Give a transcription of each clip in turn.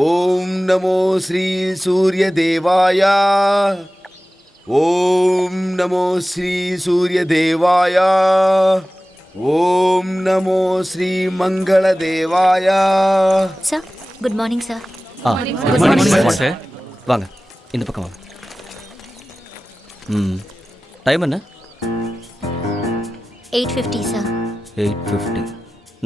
ஓம் நமோ ஸ்ரீ சூரிய தேவாயா. ஓம் நமோ ஸ்ரீ சூரிய தேவாயா. ஓம் நமோ ஸ்ரீ மங்கள தேவாயா. Sir good morning sir. Good morning sir. வாங்க, இந்த பக்கம் வாங்க. டைம் என்ன? 8:50 சார். 8:50.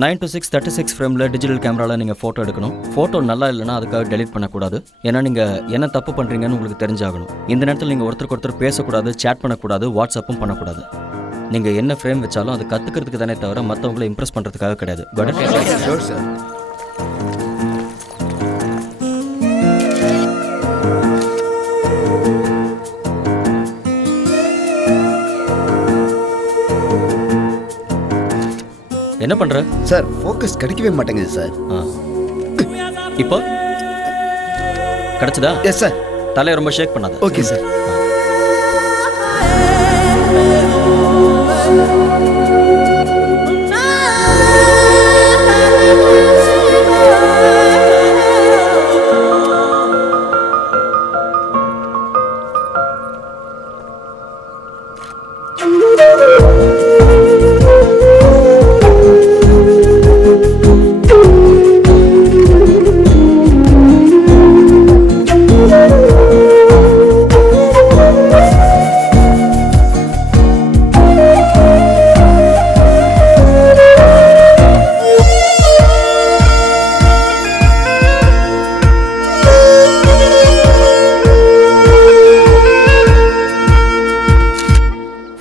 9 to 6 36 ஃப்ரேமில் டிஜிட்டல் கேமராவில் நீங்கள் ஃபோட்டோ எடுக்கணும். ஃபோட்டோ நல்லா இல்லைன்னா அதுக்காக டெலிட் பண்ணக்கூடாது. ஏன்னா நீங்கள் என்ன தப்பு பண்ணுறீங்கன்னு உங்களுக்கு தெரிஞ்சாகணும். இந்த நேரத்தில் நீங்கள் ஒருத்தருக்கு ஒருத்தர் பேசக்கூடாது, சேட் பண்ணக்கூடாது, வாட்ஸ்அப்பும் பண்ணக்கூடாது. நீங்கள் என்ன ஃப்ரேம் வச்சாலும் அது கற்றுக்கிறதுக்கு தானே தவிர மற்றவங்களை இம்ப்ரெஸ் பண்ணுறதுக்காக கிடையாது. Sure sir. என்ன பண்ணுற சார்? ஃபோக்கஸ் கிடைக்கவே மாட்டேங்குது சார். இப்போ கிடச்சதா? Yes sir. தலையை ரொம்ப ஷேக் பண்ணாத. Okay sir.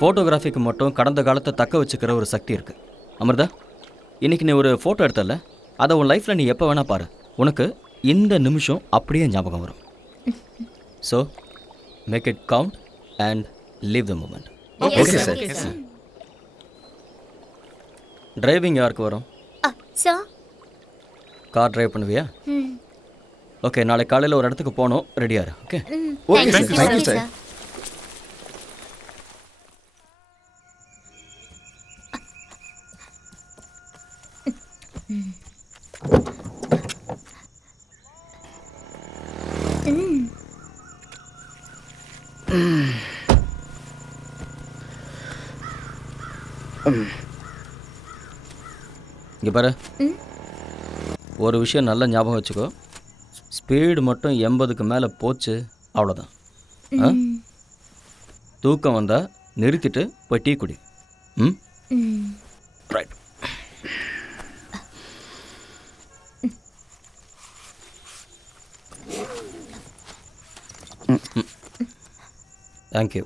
ஃபோட்டோகிராஃபிக்கு மட்டும் கடந்த காலத்தை தக்க வச்சுக்கிற ஒரு சக்தி இருக்குது. அமிர்தா, இன்றைக்கி நீ ஒரு ஃபோட்டோ எடுத்தல, அதை உன் லைஃப்பில் நீ எப்போ வேணால் பாரு. உனக்கு இந்த நிமிஷம் அப்படியே ஞாபகம் வரும். So make it count and leave the moment. Okay sir. Driving யாருக்கு வரும்? சார். கார் டிரைவ் பண்ணுவியா? ஓகே, நாளைக்கு காலையில் ஒரு இடத்துக்கு போகணும். ரெடியாரு. Okay. Okay sir. Thank you sir. இங்கே பாரு, ஒரு விஷயம் நல்லா ஞாபகம் வச்சுக்கோ. ஸ்பீடு மட்டும் 80க்கு மேலே போச்சு, அவ்வளோதான். தூக்கம் வந்தால் நிறுத்திட்டு போய் டீ குடி. ரைட். தேங்க்யூ.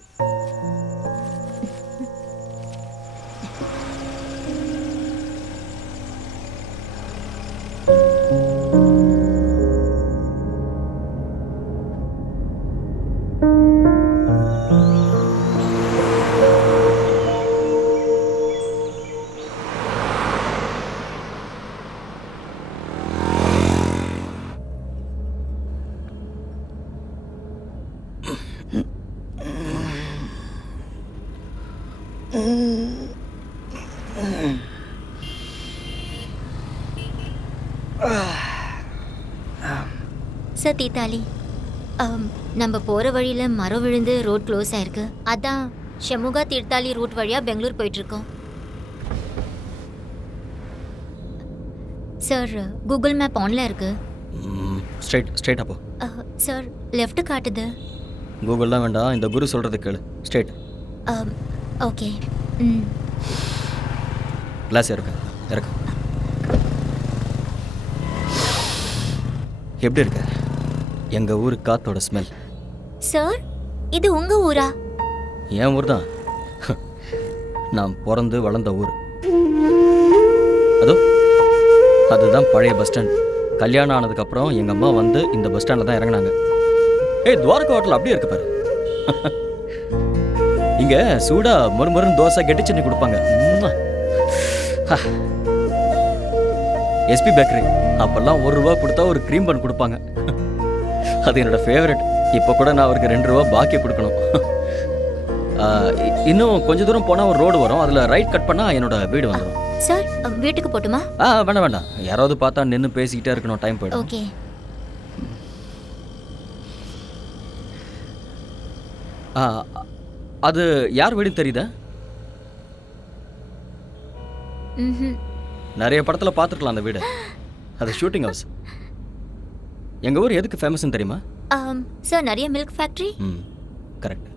சார் தீத்தாலி, நம்ம போகிற வழியில் மரம் விழுந்து ரோட் க்ளோஸ் ஆயிருக்கு. அதான் ஷமுகா தீர்த்தாலி ரூட் வழியாக பெங்களூர் போயிட்டுருக்கோம். சார் கூகுள் மேப் ஆனில் இருக்கு. ஸ்ட்ரைட் அப்போ. சார் லெஃப்ட் காட்டுது. கூகுள்லாம் வேண்டாம், இந்த குரு சொல்கிறது கேளு. ஸ்ட்ரைட். ஓகே. கிளாஸ் இருக்கு. எப்படி இருக்கு எங்கள் ஊர் காத்தோட ஸ்மெல்? சார் இது உங்கள் ஊரா? என் ஊர் தான். நான் பிறந்து வளர்ந்த ஊர். அதுதான் பழைய பஸ் ஸ்டாண்ட். கல்யாணம் ஆனதுக்கப்புறம் எங்கள் அம்மா வந்து இந்த பஸ் ஸ்டாண்டில் தான் இறங்கினாங்க. துவாரகா ஹோட்டல் அப்படியே இருக்கு பாரு. இங்கே சூடா மொறுமொறுன்னு தோசை கெட்டி சட்னி கொடுப்பாங்க. எஸ்பி பேக்கரி அப்போல்லாம் ₹1 கொடுத்தா ஒரு க்ரீம் பன் கொடுப்பாங்க. அது என்னோடய ஃபேவரட். இப்போ கூட நான் அவருக்கு ₹2 பாக்கி கொடுக்கணும். இன்னும் கொஞ்சம் தூரம் போனால் ஒரு ரோடு வரும், அதில் ரைட் கட் பண்ணால் என்னோட வீடு வந்துடும். சார் வீட்டுக்கு போட்டுமா? வேண்டாம், யாராவது பார்த்தா நின்று பேசிக்கிட்டே இருக்கணும், டைம் போய்டும். ஓகே. ஆ, அது யார் வீடு தெரியுதா? ம்ஹும். நிறைய படத்தில் பார்த்துருக்கலாம் அந்த வீடு. அது ஷூட்டிங் ஹவுஸ். எங்கள் ஊர் எதுக்கு ஃபேமஸ்ன்னு தெரியுமா? சார் நிறைய மில்க் ஃபேக்ட்ரி. ம், கரெக்ட்.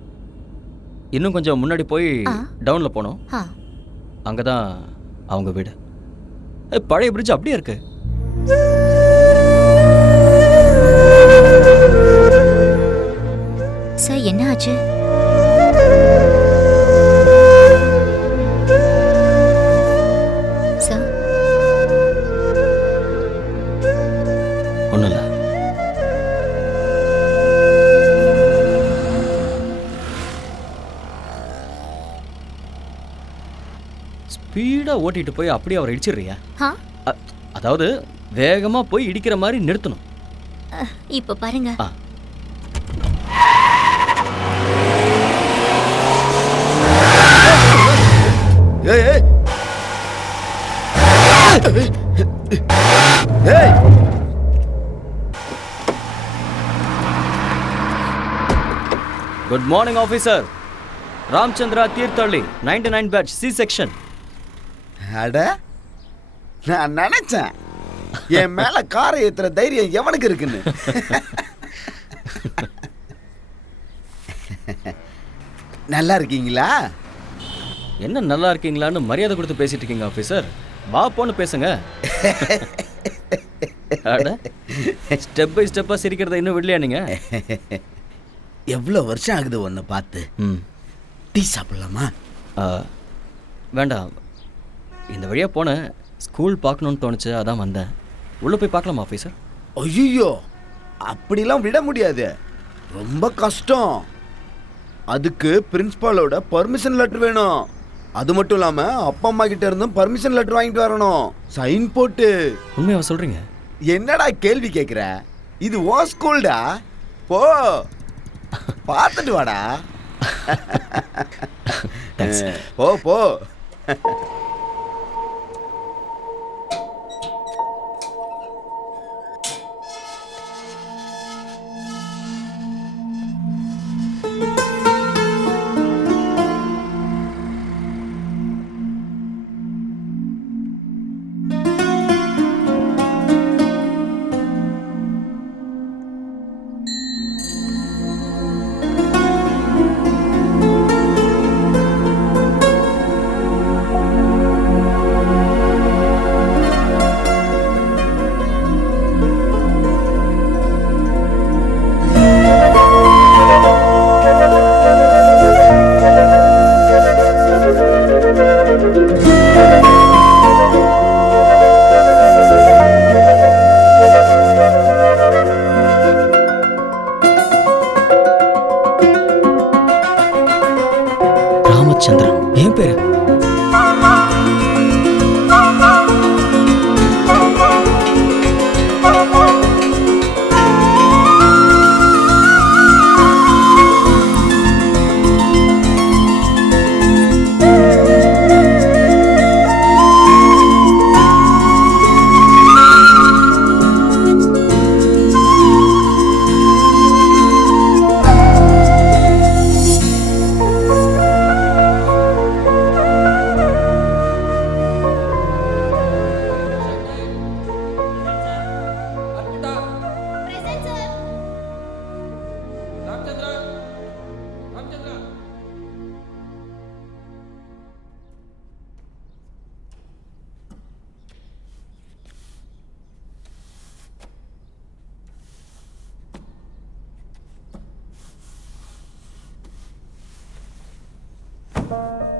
இன்னும் கொஞ்சம் முன்னாடி போய் டவுனில் போனோம். அங்கே தான் அவங்க வீடு. பழைய பிரிட்ஜ் அப்படியே இருக்கு. சார் என்ன ஆச்சு? சார் ஒன்றும் இல்லை. ஸ்பீடாக ஓட்டிட்டு போய் அப்படியே அவரை இடிச்சிடுறியா? அதாவது வேகமாக போய் இடிக்கிற மாதிரி நிறுத்தணும். இப்போ பாருங்க. ஏய் ஏய் ஏய் good morning officer. Ramachandra Theerthahalli 99 batch C section. அட நான் நினைச்சேன் என் மேல காரை ஏத்துற தைரியம் எவனுக்கு இருக்குன்னு. நல்லா இருக்கீங்களா? என்ன நல்லா இருக்கீங்களான்னு மரியாதை கொடுத்து பேசிட்டு இருக்கீங்க ஆஃபீஸர். வா போன்னு பேசுங்க. அட ஸ்டெப் பை ஸ்டெப்பாக சிரிக்கிறத இன்னும் விடலையா நீங்க? எவ்வளோ வருஷம் ஆகுது ஒன்று பார்த்து. டீ சாப்பிடலாமா? வேண்டாம். இந்த வழியாக போனேன், ஸ்கூல் பார்க்கணுன்னு தோணுச்சு, அதான் வந்தேன். உள்ளே போய் பார்க்கலாமா ஆஃபீஸர்? ஐயோ, அப்படிலாம் விட முடியாது, ரொம்ப கஷ்டம். அதுக்கு பிரின்ஸ்பாலோட பர்மிஷன் லெட்டர் வேணும். அது மட்டும் இல்லாமல் அப்பா அம்மா கிட்ட இருந்தும் பர்மிஷன் லெட்டர் வாங்கிட்டு வரணும், சைன் போட்டு. உண்மையாக சொல்கிறீங்க? என்னடா கேள்வி கேட்குற? இது ஓ ஸ்கூல்டா, போ பார்த்துட்டு வாடா. போ போ. ராமச்சந்திரன் என் பேரு. Bye.